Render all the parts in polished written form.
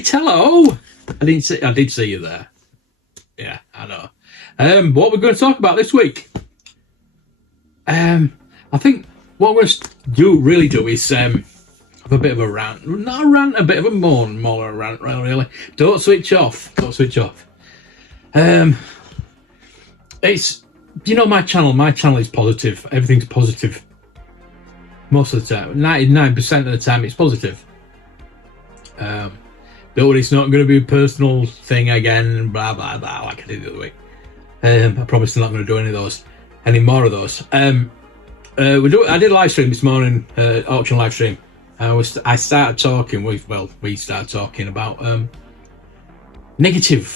right, hello. I did see you there. Yeah, I know. What we're going to talk about this week? I think what we're going to do is have a bit of a rant. Not a rant, a bit of a moan, more a rant, really. Don't switch off. It's, my channel is positive. Everything's positive. Most of the time, 99% of the time, it's positive. Though it's not going to be a personal thing again, blah blah blah, like I did the other week. I promise I'm not going to do any more of those. I did a live stream this morning, auction live stream. I started talking. We started talking about negative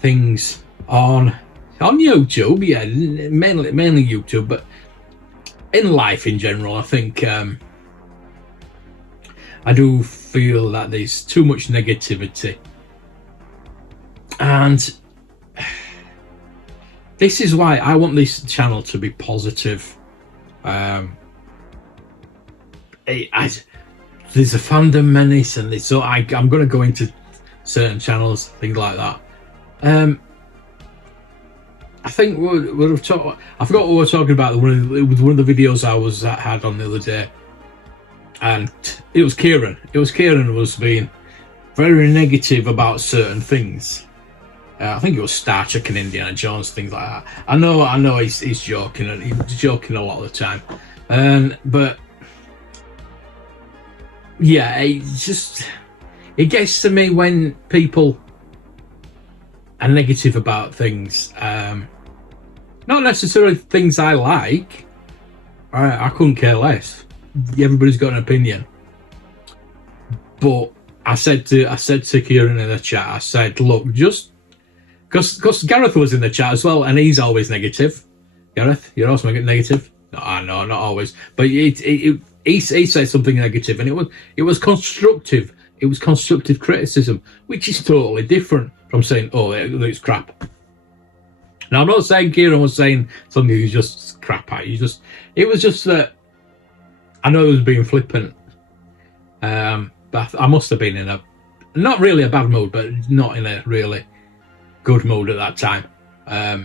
things on YouTube. Yeah, mainly YouTube, but in life in general, I think I do feel that there's too much negativity, and this is why I want this channel to be positive. There's a fandom menace, and so I'm going to go into certain channels, things like that. I think I forgot what we were talking about. One of the videos I had on the other day, and it was Kieran. Kieran was being very negative about certain things. I think it was Star Trek and Indiana Jones, things like that. I know he's joking, and he's joking a lot of the time. But yeah, it gets to me when people are negative about things. Not necessarily things I like. I couldn't care less. Everybody's got an opinion. But I said to Kieran in the chat, I said, look, just because Gareth was in the chat as well, and he's always negative. Gareth, you're also negative. No, I know, not always, but he said something negative, and it was constructive. It was constructive criticism, which is totally different from saying, "Oh, it's crap." Now, I'm not saying Kieran was saying something he's just crap at. It was just that I know he was being flippant, but I must have been in not really a bad mood, but not in a really good mood at that time. I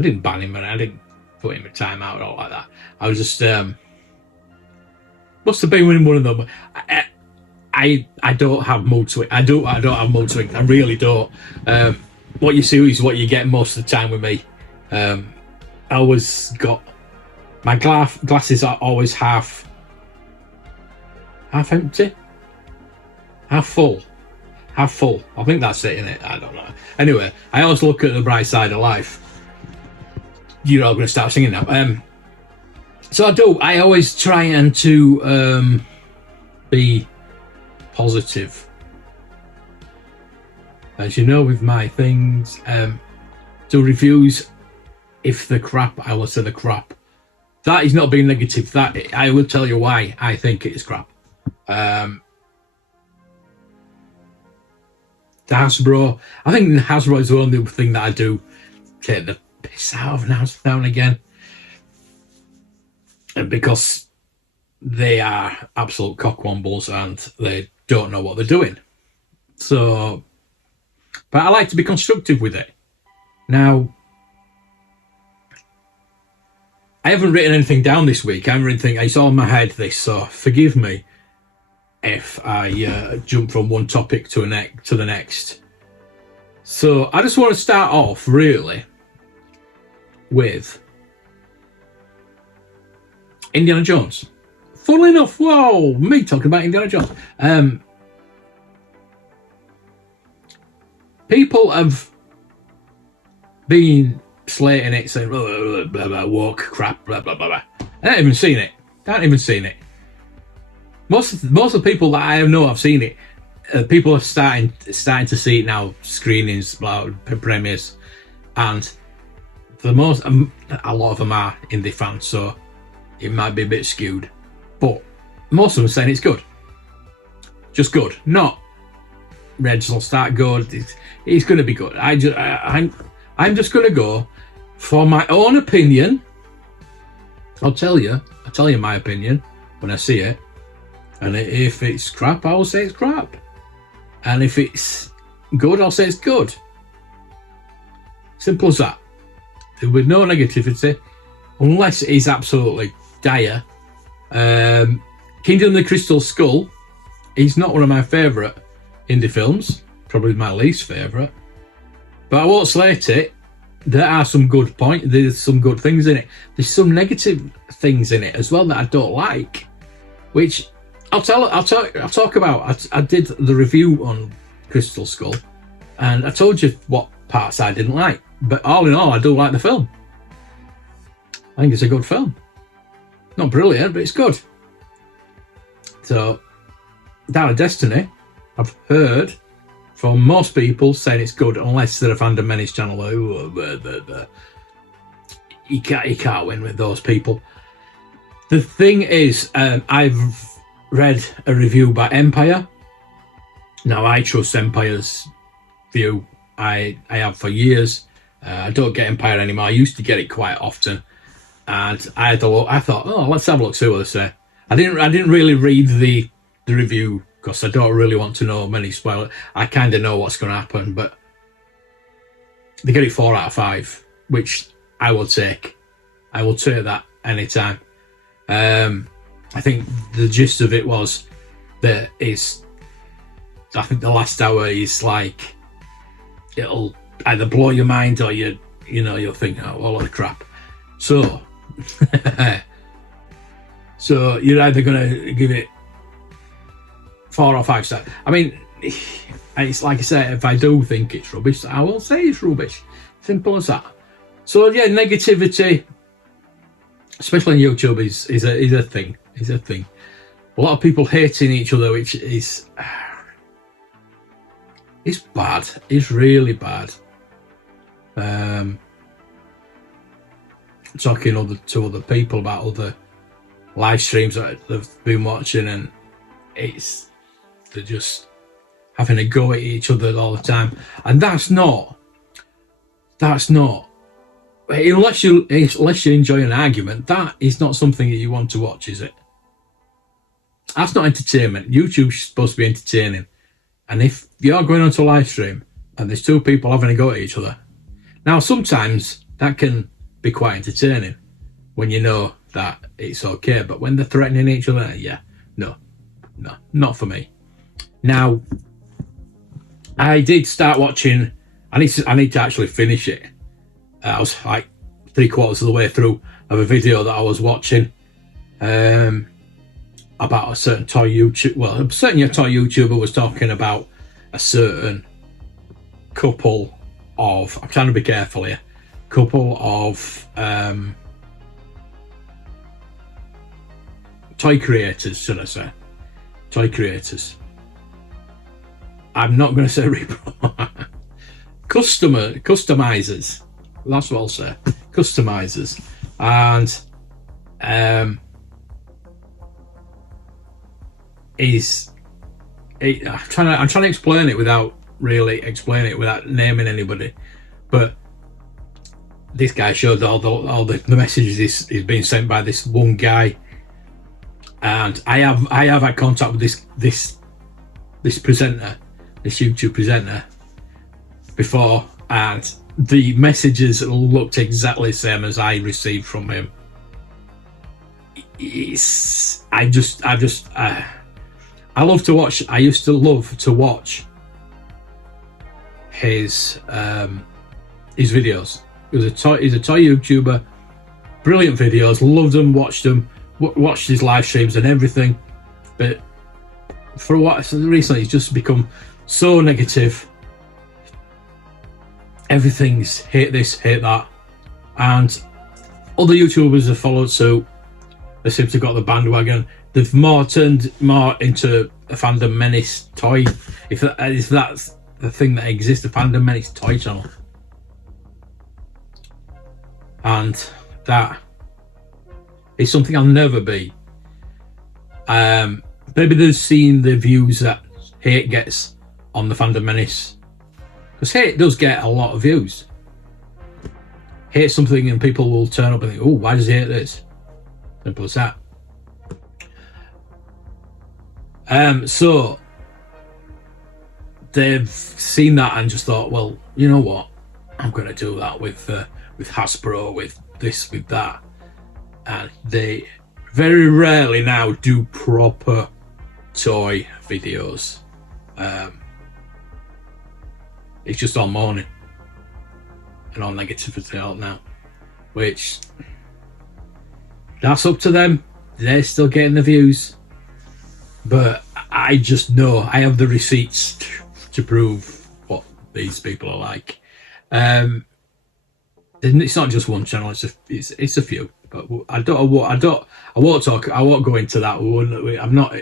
didn't ban him, and I didn't put him in time out or all like that. I was just must have been winning one of them. I don't have mood swings. I don't have mood swings. I really don't. What you see is what you get most of the time with me. I always got my glasses are always half empty, half full. I think that's it, innit? I don't know. Anyway, I always look at the bright side of life. You're all going to start singing now. So I do. I always try and to be positive. As you know, with my things, do reviews. If they're crap, I will say they're crap. That is not being negative. That I will tell you why I think it is crap. The Hasbro. I think Hasbro is the only thing that I do take the piss out of now and again, and because they are absolute cockwombles and they don't know what they're doing. So, but I like to be constructive with it. Now, I haven't written anything down this week. I haven't written anything. It's all in my head, this, so forgive me if I jump from one topic to the next. So I just want to start off really with Indiana Jones. Funnily enough, whoa, me talking about Indiana Jones. People have been slating it, saying blah, blah, blah, blah, woke crap, blah blah blah blah. I haven't even seen it. Most of the people that I know have seen it. People are starting to see it now, screenings, premieres, and a lot of them are indie fans, so it might be a bit skewed. But most of them are saying it's good, just good, not Reds will start good. It's going to be good. I'm just going to go for my own opinion. I'll tell you my opinion when I see it. And if it's crap, I'll say it's crap. And if it's good, I'll say it's good. Simple as that. With no negativity, unless it is absolutely dire. Kingdom of the Crystal Skull is not one of my favourite indie films. Probably my least favourite. But I won't slate it. There are some good points. There's some good things in it. There's some negative things in it as well that I don't like, which I'll talk about. I did the review on Crystal Skull, and I told you what parts I didn't like. But all in all, I do like the film. I think it's a good film. Not brilliant, but it's good. So, Down of Destiny, I've heard from most people saying it's good, unless they're a Fandom Menace channel. You can't win with those people. The thing is, I've read a review by Empire. Now, I trust Empire's view. I have for years. I don't get Empire anymore. I used to get it quite often. And I had a look. I thought, oh, let's have a look, see what they say. I didn't really read the review because I don't really want to know many spoilers. I kind of know what's going to happen, but they get it 4 out of 5, which I will take. I will take that anytime. I think the gist of it was that I think the last hour is like, it'll either blow your mind or you'll think, oh, a lot of crap. So, so you're either going to give it 4 or 5 stars. I mean, it's like I said, if I do think it's rubbish, I will say it's rubbish. Simple as that. So yeah, negativity, especially on YouTube, is a thing. Is a thing. A lot of people hating each other, which is it's bad. It's really bad. Talking to other people about other live streams that they've been watching, and they're just having a go at each other all the time, and that's not unless you enjoy an argument, that is not something that you want to watch, is it? That's not entertainment. YouTube's supposed to be entertaining, and if you're going onto a live stream and there's 2 people having a go at each other, now sometimes that can be quite entertaining when you know that it's okay, but when they're threatening each other, no, not for me. Now, I did start watching. I need to actually finish it. I was like 3/4 of the way through of a video that I was watching about a certain toy YouTube. Well, a certain toy YouTuber was talking about a certain couple of. I'm trying to be careful here. Couple of toy creators, should I say? Toy creators. I'm not going to say customizers. That's what I'll say. Customizers. And I'm trying to explain it without really explaining it, without naming anybody. But this guy showed all the messages is being sent by this one guy, and I have had contact with this presenter, this YouTube presenter, before, and the messages looked exactly the same as I received from him. I love to watch. I used to love to watch his videos. He's a toy YouTuber, brilliant videos, loved them, watched his live streams and everything. But for what recently, he's just become so negative. Everything's hate this, hate that, and other YouTubers have followed suit. They seem to have got the bandwagon. They've turned more into a Fandom Menace toy, if that's the thing that exists, a Fandom Menace toy channel. And that is something I'll never be. Maybe they've seen the views that hate gets on the Fandom Menace, because hate does get a lot of views. Hate something and people will turn up and think, oh, why does he hate this? Simple as that. So they've seen that and just thought, well, you know what? I'm going to do that with Hasbro, with this, with that. And they very rarely now do proper toy videos. It's just all moaning and all negativity out now, which that's up to them. They're still getting the views, but I just know I have the receipts to prove what these people are like. It's not just one channel; it's a few. But I won't go into that. I'm not,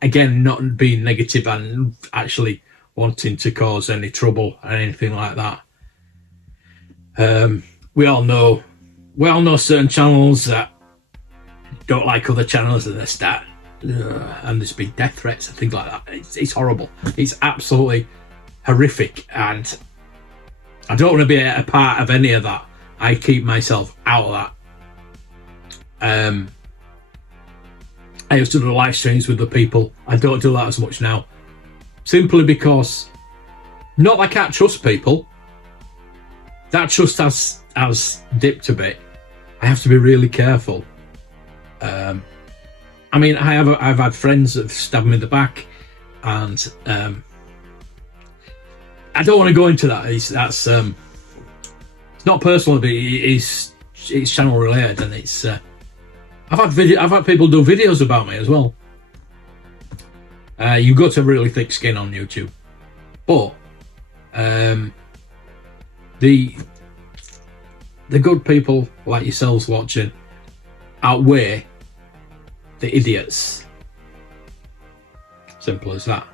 again, not being negative and actually wanting to cause any trouble or anything like that. We all know certain channels that don't like other channels, and they start, and there's been death threats and things like that. It's horrible. It's absolutely horrific, and I don't want to be a part of any of that. I keep myself out of that. I used to do live streams with the people. I don't do that as much now, simply because, not that I can't trust people. That trust has dipped a bit. I have to be really careful. I mean, I've had friends that have stabbed me in the back, and I don't want to go into that. It's not personal, but it's channel related, and it's. I've had people do videos about me as well. You've got to have really thick skin on YouTube, but the good people like yourselves watching outweigh the idiots. Simple as that.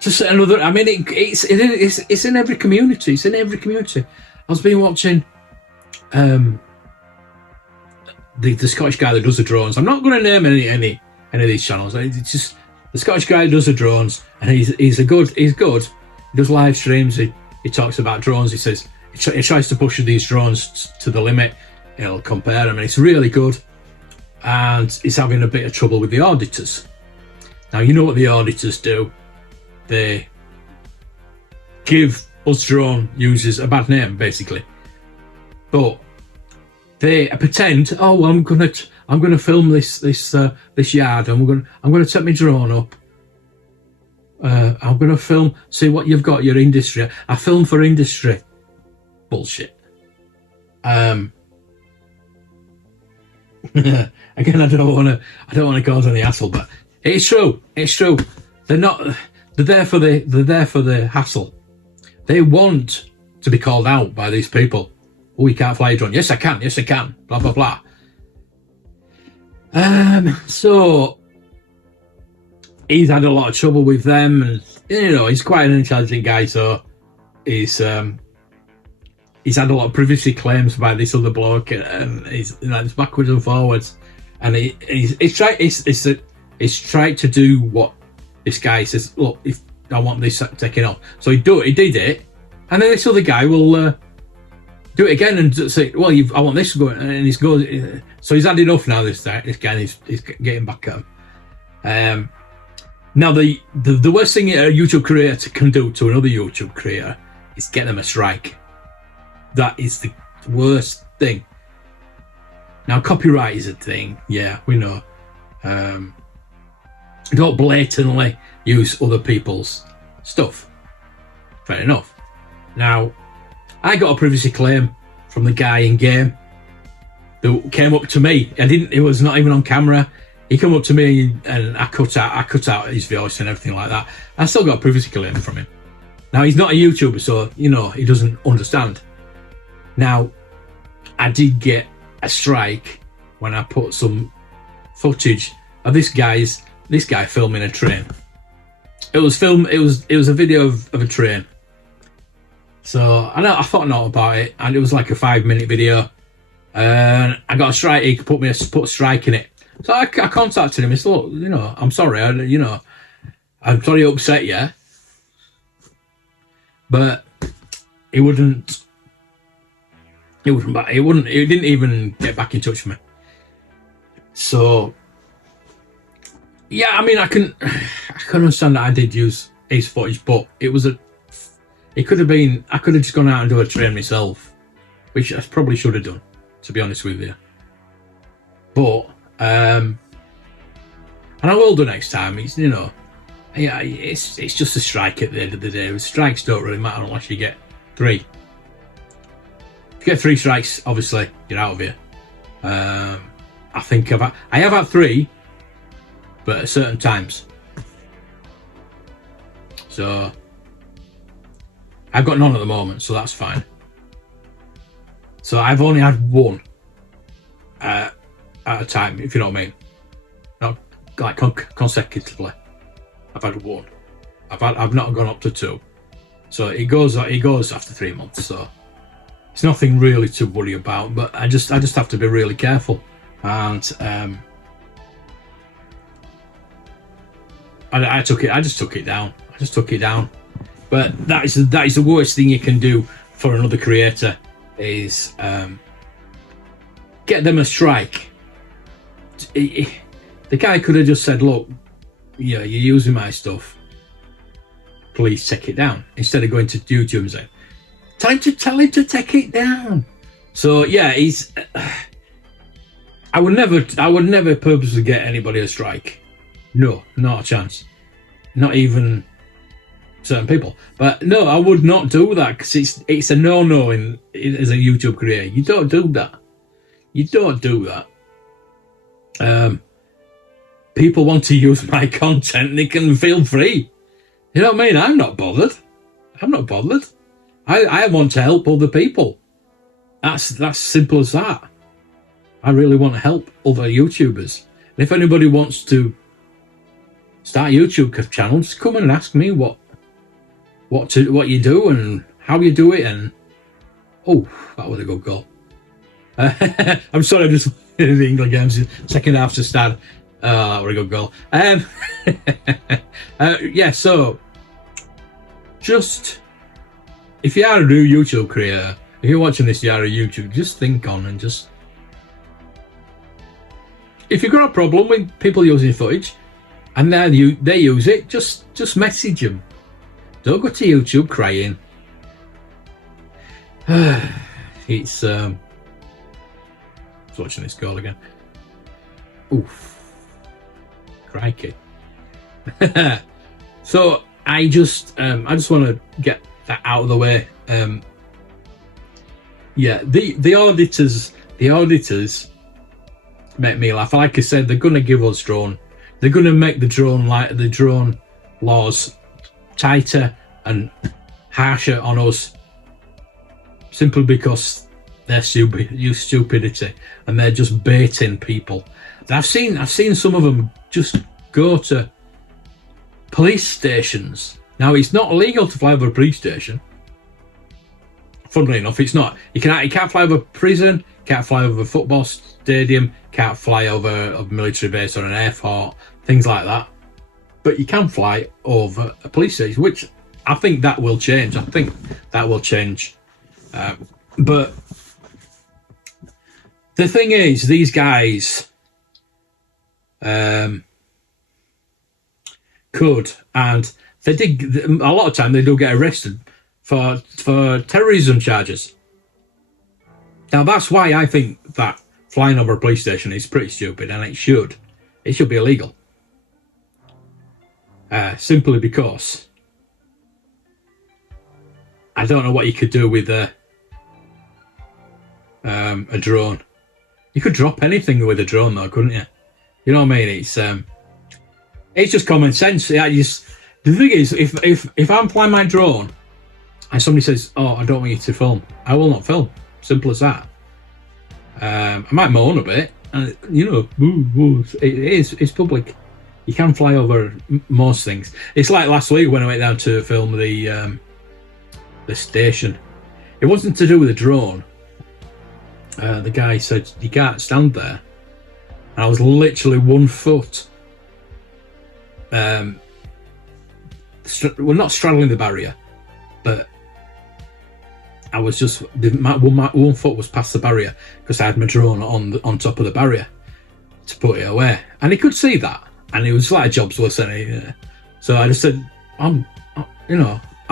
Just another. I mean, it's in every community. It's in every community. I've been watching the Scottish guy that does the drones. I'm not going to name any of these channels. It's just the Scottish guy that does the drones, and he's good. He does live streams. He talks about drones. He says he tries to push these drones to the limit. He'll compare them, and it's really good. And he's having a bit of trouble with the auditors. Now, you know what the auditors do? They give us drone users a bad name, basically. But they pretend, oh, well, I'm gonna film this yard, and I'm gonna take my drone up. I'm gonna film, see what you've got, your industry. I film for industry. Bullshit. Again, I don't want to cause any hassle, but it's true. It's true. They're there for the hassle. They want to be called out by these people. Oh, you can't fly a drone. Yes, I can. Yes, I can. Blah blah blah. So he's had a lot of trouble with them, and he's quite an intelligent guy. So he's had a lot of privacy claims by this other bloke, and he's it's backwards and forwards, and he's tried to do what this guy says. Look, if I want this taken off, so he did it, and then this other guy will do it again and say, well, I want this going, and he's going. So he's had enough now. This guy, he's getting back at him. Now the worst thing a YouTube creator can do to another YouTube creator is get them a strike. That is the worst thing. Now, copyright is a thing. Yeah, we know. Don't blatantly use other people's stuff. Fair enough. Now, I got a privacy claim from the guy in game who came up to me. It was not even on camera. He came up to me, and I cut out his voice and everything like that. I still got a privacy claim from him. Now, he's not a YouTuber, so he doesn't understand. Now, I did get a strike when I put some footage of this guy filming a train. It was a video of a train. So I thought not about it, and it was like a 5-minute video, and I got a strike. He put a strike in it. So I contacted him. I said, look, I'm sorry. I'm sorry I upset you, but he wouldn't. He didn't even get back in touch with me. So yeah, I mean, I can understand that I did use his footage, but it could have been, I could have just gone out and do a train myself, which I probably should have done, to be honest with you. But and I will do next time. It's, you know, yeah, it's just a strike at the end of the day. Strikes don't really matter unless you get 3. If you get 3 strikes, obviously you're out of here. I think I have had 3, but at certain times. So I've got none at the moment, so that's fine. So I've only had 1 at a time, if you know what I mean. Not like consecutively. I've had 1. I've not gone up to 2. So it goes after 3 months. So it's nothing really to worry about. But I just have to be really careful. And I just took it down. But that is the worst thing you can do for another creator is get them a strike. The guy could have just said, look, yeah, you're using my stuff, please take it down, instead of going to YouTube and saying, time to tell him to take it down. So yeah, I would never purposely get anybody a strike. No, not a chance. Not even certain people. But no, I would not do that, because it's a no-no as a YouTube creator. You don't do that. You don't do that. People want to use my content, they can feel free. You know what I mean? I'm not bothered. I want to help other people. That's simple as that. I really want to help other YouTubers. And if anybody wants to start a YouTube channel, just come in and ask me what you do and how you do it. And oh, that was a good goal. I'm sorry, I'm just in the England games. Second half to start. That was a good goal. Yeah. So, just if you are a new YouTube creator, if you're watching this, you are a YouTube. Just think on and just. If you've got a problem with people using footage, and they use it, just message them. Don't go to YouTube crying. It's watching this goal again. Oof, crikey. So I just want to get that out of the way. Yeah, the auditors make me laugh. Like I said, they're going to give us drone. They're going to make the drone laws tighter and harsher on us, simply because they're stupidity, and they're just baiting people. I've seen some of them just go to police stations. Now, it's not illegal to fly over a police station. Funnily enough, it's not. You can't fly over a prison, can't fly over a football stadium, can't fly over a military base or an airport, things like that. But you can fly over a police station, which I think that will change. But the thing is, these guys could, and they did, a lot of time they do get arrested for terrorism charges. Now, that's why I think that flying over a police station is pretty stupid, and it should be illegal. Simply because I don't know what you could do with a drone. You could drop anything with a drone, though, couldn't you? You know what I mean? It's just common sense. The thing is, if I'm flying my drone and somebody says, "Oh, I don't want you to film," I will not film. Simple as that. I might moan a bit, and it's public. You can fly over most things. It's like last week when I went down to film the station. It wasn't to do with the drone. The guy said you can't stand there, and I was literally 1 foot. We're not straddling the barrier, but I was just my 1 foot was past the barrier because I had my drone on top of the barrier. to put it away, and he could see that, and he was like, "Job's worth anything." So I just said, I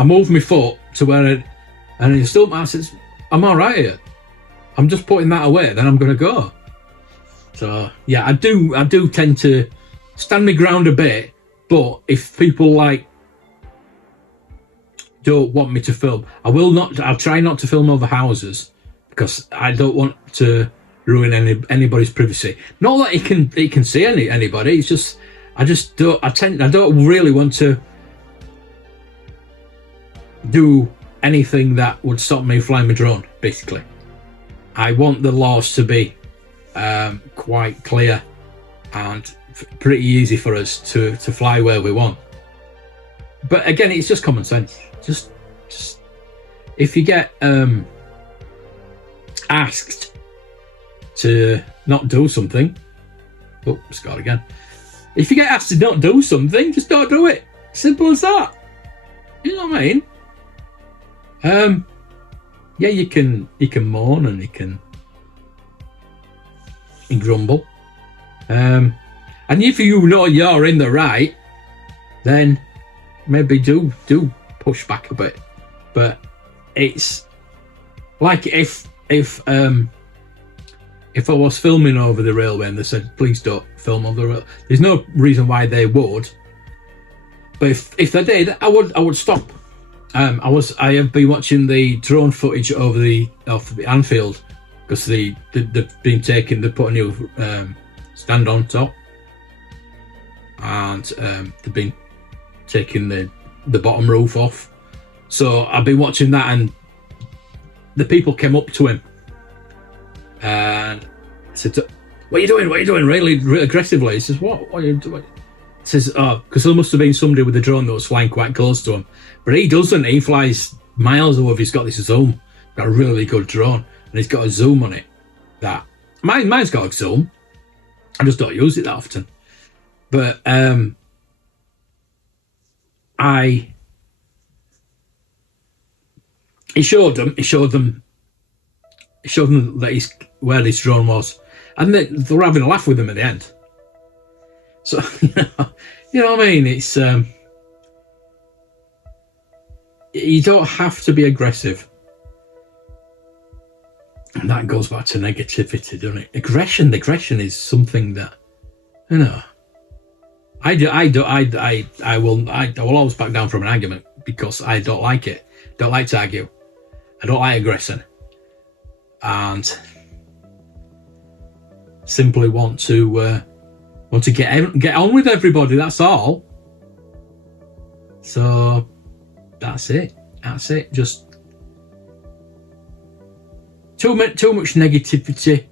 moved my foot to where it, and he still, I said, "I'm all right here. I'm just putting that away. Then I'm going to go." So yeah, I do tend to stand my ground a bit, but if people don't want me to film, I'll try not to film over houses, because I don't want to ruin anybody's privacy. Not that he can see anybody. It's just I don't really want to do anything that would stop me flying my drone. Basically, I want the laws to be quite clear and pretty easy for us to fly where we want. But again, it's just common sense. Just if you get asked to not do something, Scott again. If you get asked to not do something, just don't do it. Simple as that. You know what I mean? Yeah, you can moan and you can grumble. And if you know you're in the right, then maybe do push back a bit. But it's like if I was filming over the railway and they said, "Please don't film over the railway," there's no reason why they would. But if they did, I would stop. I have been watching the drone footage of the Anfield, because they've been taking, they put a new stand on top, and they've been taking the bottom roof off. So I've been watching that, and the people came up to him and said, "What are you doing? What are you doing?" Really aggressively. He says, "What are you doing?" He says, "Oh, because there must have been somebody with a drone that was flying quite close to him." But he doesn't. He flies miles away. He's got this zoom. Got a really good drone, and he's got a zoom on it. That mine's got a zoom. I just don't use it that often. But he showed them that where this drone was, and they were having a laugh with him at the end. So you know what I mean. It's you don't have to be aggressive, and that goes back to negativity, doesn't it? Aggression is something that, you know, I will always back down from an argument, because I don't like it. Don't like to argue. I don't like aggression, and simply want to get on with everybody. That's all. So that's it. Just too much negativity.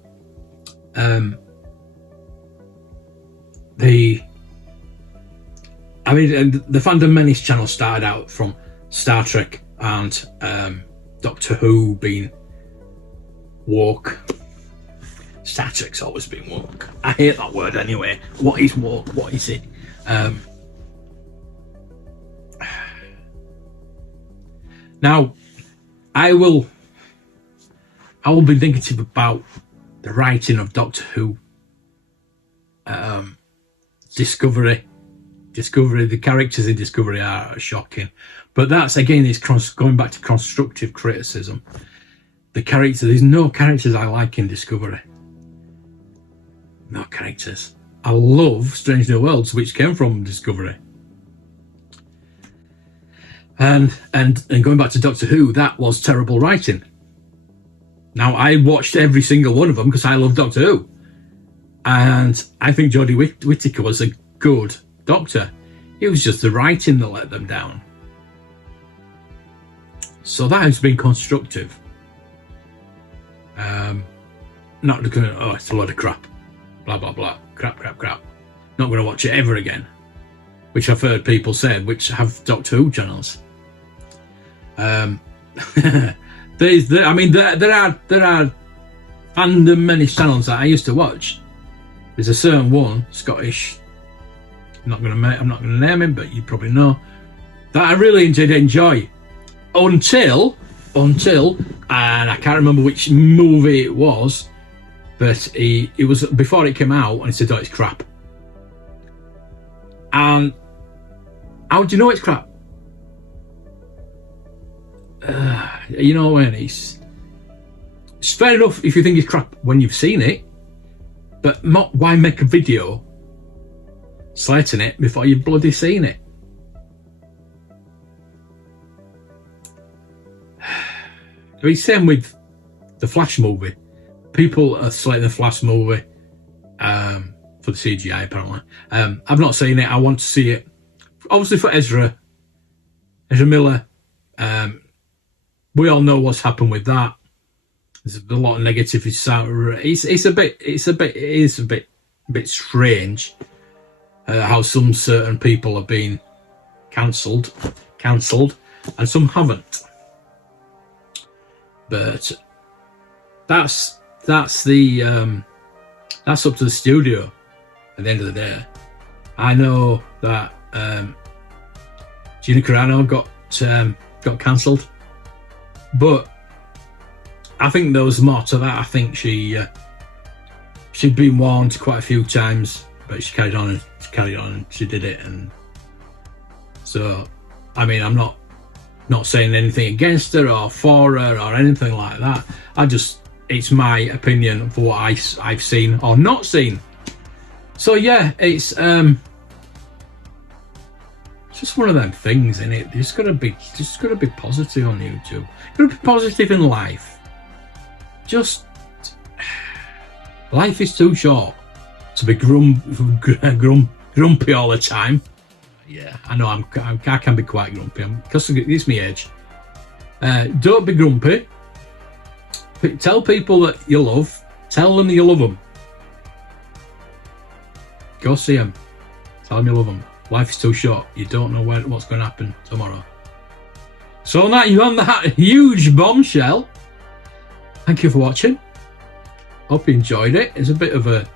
The Fandom Menace channel started out from Star Trek and Doctor Who being woke. Star Trek's always been woke. I hate that word anyway. What is woke? What is it? Now, I will be negative about the writing of Doctor Who. Discovery, the characters in Discovery are shocking. But that's, again, it's going back to constructive criticism. There's no characters I like in Discovery. No characters. I love Strange New Worlds, which came from Discovery. And going back to Doctor Who, that was terrible writing. Now, I watched every single one of them because I love Doctor Who. And I think Jodie Whittaker was a good Doctor. It was just the writing that let them down. So that has been constructive. Not looking at, oh, it's a load of crap. Blah, blah, blah. Crap. Not going to watch it ever again. Which I've heard people say, which have Doctor Who channels. There are Fandom Menace channels that I used to watch. There's a certain one, Scottish. I'm not going to name him, but you probably know, that I really did enjoy until, and I can't remember which movie it was, But it was before it came out, and he said, "Oh, it's crap." And how do you know it's crap? You know, when it's fair enough if you think it's crap when you've seen it, but not why make a video slating it before you've bloody seen it. I mean, same with the Flash movie. People are slating the Flash movie for the CGI, apparently. I've not seen it. I want to see it. Obviously for Ezra Miller. We all know what's happened with that. There's a lot of negativity. It is a bit strange how some certain people have been cancelled, and some haven't. But that's up to the studio. At the end of the day, I know that Gina Carano got cancelled, but I think there was more to that. I think she'd been warned quite a few times, but she carried on and she did it. And so, I mean, I'm not saying anything against her or for her or anything like that. It's my opinion for what I've seen or not seen. So yeah, it's just one of them things, isn't it? You just gotta be positive on YouTube. You gotta be positive in life. Life is too short to be grumpy all the time. Yeah, I know I can be quite grumpy because it's my age. Don't be grumpy. Tell people that you love. Tell them you love them. Go see them. Tell them you love them. Life is too short. You don't know what's going to happen tomorrow. So on that huge bombshell, thank you for watching. Hope you enjoyed it. It's a bit of a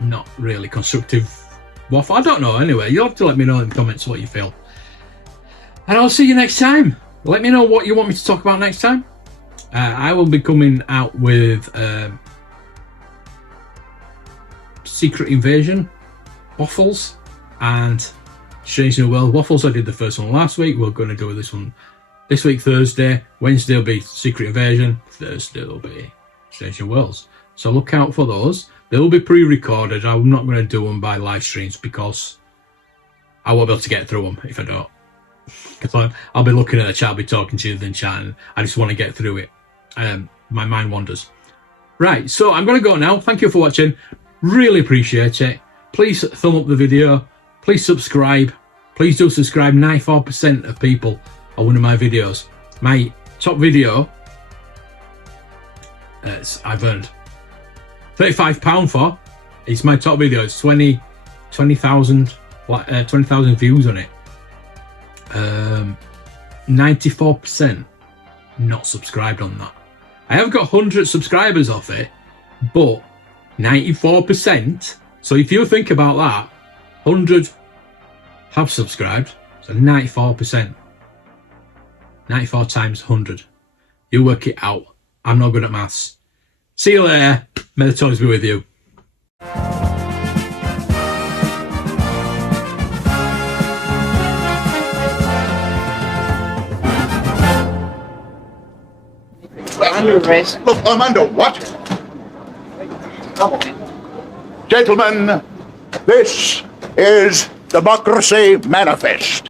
not really constructive waffle. I don't know. Anyway, you'll have to let me know in the comments what you feel. And I'll see you next time. Let me know what you want me to talk about next time. I will be coming out with Secret Invasion, Waffles, and Strange New World. Waffles, I did the first one last week. We're going to do this one this week, Thursday. Wednesday will be Secret Invasion. Thursday will be Strange New Worlds. So look out for those. They will be pre-recorded. I'm not going to do them by live streams because I won't be able to get through them if I don't. Because I'll be looking at the chat, I'll be talking to you, then chatting. I just want to get through it. My mind wanders. Right, so I'm going to go now. Thank you for watching. Really appreciate it. Please thumb up the video. Please subscribe. Please do subscribe. 94% of people are one of my videos. My top video, I've earned £35 for. It's my top video. It's 20,000 views on it. 94% not subscribed on that. I have got 100 subscribers off it, but 94%. So if you think about that, 100 have subscribed, so 94%. 94 times 100. You work it out. I'm not good at maths. See you later. May the toys be with you. Under arrest. Look, I'm under what? Gentlemen, this is Democracy Manifest.